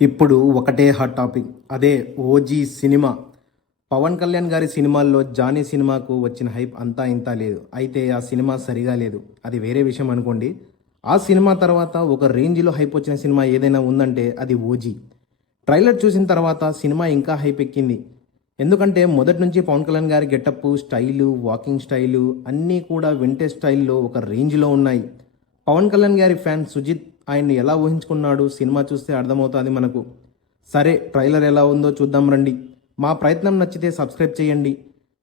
ఇప్పుడు ఒకటే hot topic, అదే ఓజీ సినిమా. పవన్ కళ్యాణ్ గారి సినిమాల్లో జానీ సినిమాకు వచ్చిన హైప్ అంతా ఇంతా లేదు. అయితే ఆ సినిమా సరిగా లేదు, అది వేరే విషయం అనుకోండి. ఆ సినిమా తర్వాత ఒక రేంజ్లో హైప్ వచ్చిన సినిమా ఏదైనా ఉందంటే అది ఓజీ. ట్రైలర్ చూసిన తర్వాత సినిమా ఇంకా హైప్ ఎక్కింది. ఎందుకంటే మొదటి నుంచి పవన్ కళ్యాణ్ గారి గెటప్ స్టైలు, వాకింగ్ స్టైలు అన్నీ కూడా వింటేజ్ స్టైల్లో ఒక రేంజ్లో ఉన్నాయి. పవన్ కళ్యాణ్ గారి ఫ్యాన్ సుజిత్ ఆయన్ని ఎలా ఊహించుకున్నాడు సినిమా చూస్తే అర్థమవుతుంది మనకు. సరే, ట్రైలర్ ఎలా ఉందో చూద్దాం రండి. మా ప్రయత్నం నచ్చితే సబ్స్క్రైబ్ చేయండి.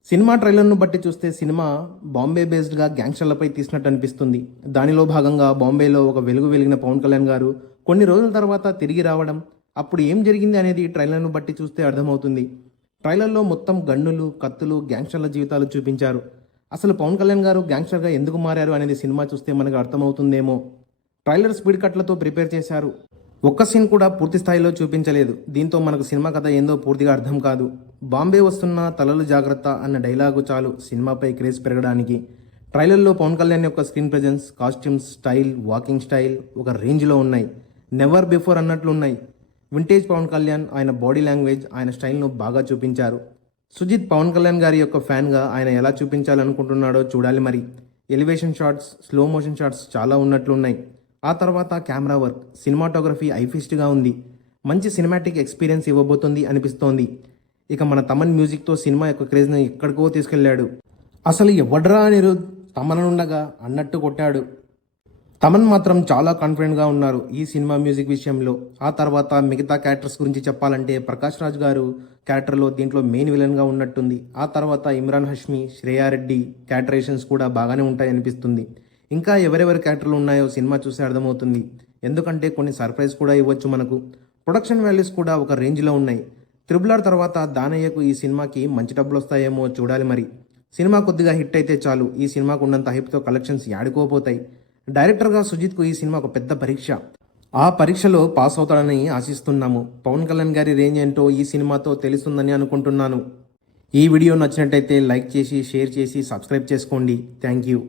సినిమా ట్రైలర్ను బట్టి చూస్తే సినిమా బాంబే బేస్డ్గా గ్యాంగ్స్టర్లపై తీసినట్టు అనిపిస్తుంది. దానిలో భాగంగా బాంబేలో ఒక వెలుగు వెలిగిన పవన్ కళ్యాణ్ గారు కొన్ని రోజుల తర్వాత తిరిగి రావడం, అప్పుడు ఏం జరిగింది అనేది ట్రైలర్ను బట్టి చూస్తే అర్థమవుతుంది. ట్రైలర్లో మొత్తం గన్నులు, కత్తులు, గ్యాంగ్స్టర్ల జీవితాలు చూపించారు. అసలు పవన్ కళ్యాణ్ గారు గ్యాంగ్స్టర్గా ఎందుకు మారారు అనేది సినిమా చూస్తే మనకు అర్థమవుతుందేమో. ట్రైలర్ స్పీడ్ కట్లతో ప్రిపేర్ చేశారు. ఒక్క సీన్ కూడా పూర్తి స్థాయిలో చూపించలేదు. దీంతో మనకు సినిమా కథ ఏందో పూర్తిగా అర్థం కాదు. బాంబే వస్తున్న తలలు జాగ్రత్త అన్న డైలాగు చాలు సినిమాపై క్రేజ్ పెరగడానికి. ట్రైలర్లో పవన్ కళ్యాణ్ యొక్క screen presence, costumes, style, walking style ఒక రేంజ్లో ఉన్నాయి. నెవర్ బిఫోర్ అన్నట్లున్నాయి. వింటేజ్ పవన్ కళ్యాణ్, ఆయన బాడీ లాంగ్వేజ్, ఆయన స్టైల్ను బాగా చూపించారు. సుజిత్ పవన్ కళ్యాణ్ గారి యొక్క ఫ్యాన్గా ఆయన ఎలా చూపించాలనుకుంటున్నాడో చూడాలి మరి. Elevation shots, slow motion shots చాలా ఉన్నట్లున్నాయి. ఆ తర్వాత కెమెరా వర్క్, సినిమాటోగ్రఫీ ఐఫిస్ట్గా ఉంది. మంచి సినిమాటిక్ ఎక్స్పీరియన్స్ ఇవ్వబోతుంది అనిపిస్తోంది. ఇక మన తమన్ మ్యూజిక్తో సినిమా యొక్క క్రేజ్ని ఎక్కడికో తీసుకెళ్లాడు. అసలు ఎవడ్రా అనిరుద్ తమనుండగా అన్నట్టు కొట్టాడు. తమన్ మాత్రం చాలా కాన్ఫిడెంట్గా ఉన్నారు ఈ సినిమా మ్యూజిక్ విషయంలో. ఆ తర్వాత మిగతా క్యారెక్టర్స్ గురించి చెప్పాలంటే ప్రకాష్ రాజ్ గారు క్యారెక్టర్లో దీంట్లో మెయిన్ విలన్గా ఉన్నట్టుంది. ఆ తర్వాత ఇమ్రాన్ హష్మి, శ్రేయారెడ్డి క్యారెక్టరేషన్స్ కూడా బాగానే ఉంటాయి అనిపిస్తుంది. ఇంకా ఎవరెవరి క్యారెక్టర్లు ఉన్నాయో సినిమా చూసి అర్థమవుతుంది. ఎందుకంటే కొన్ని సర్ప్రైజ్ కూడా ఇవ్వచ్చు మనకు. ప్రొడక్షన్ వాల్యూస్ కూడా ఒక రేంజ్లో ఉన్నాయి. త్రిబుల్ తర్వాత దానయ్యకు ఈ సినిమాకి మంచి డబ్బులు వస్తాయేమో చూడాలి మరి. సినిమా కొద్దిగా హిట్ అయితే చాలు, ఈ సినిమాకు ఉన్నంత హైప్తో కలెక్షన్స్ యాడుకోపోతాయి. డైరెక్టర్గా సుజిత్కు ఈ సినిమా ఒక పెద్ద పరీక్ష. ఆ పరీక్షలో పాస్ అవుతాడని ఆశిస్తున్నాము. పవన్ కళ్యాణ్ గారి రేంజ్ ఏంటో ఈ సినిమాతో తెలుస్తుందని అనుకుంటున్నాను. ఈ వీడియో నచ్చినట్టయితే లైక్ చేసి, షేర్ చేసి, సబ్స్క్రైబ్ చేసుకోండి. Thank you.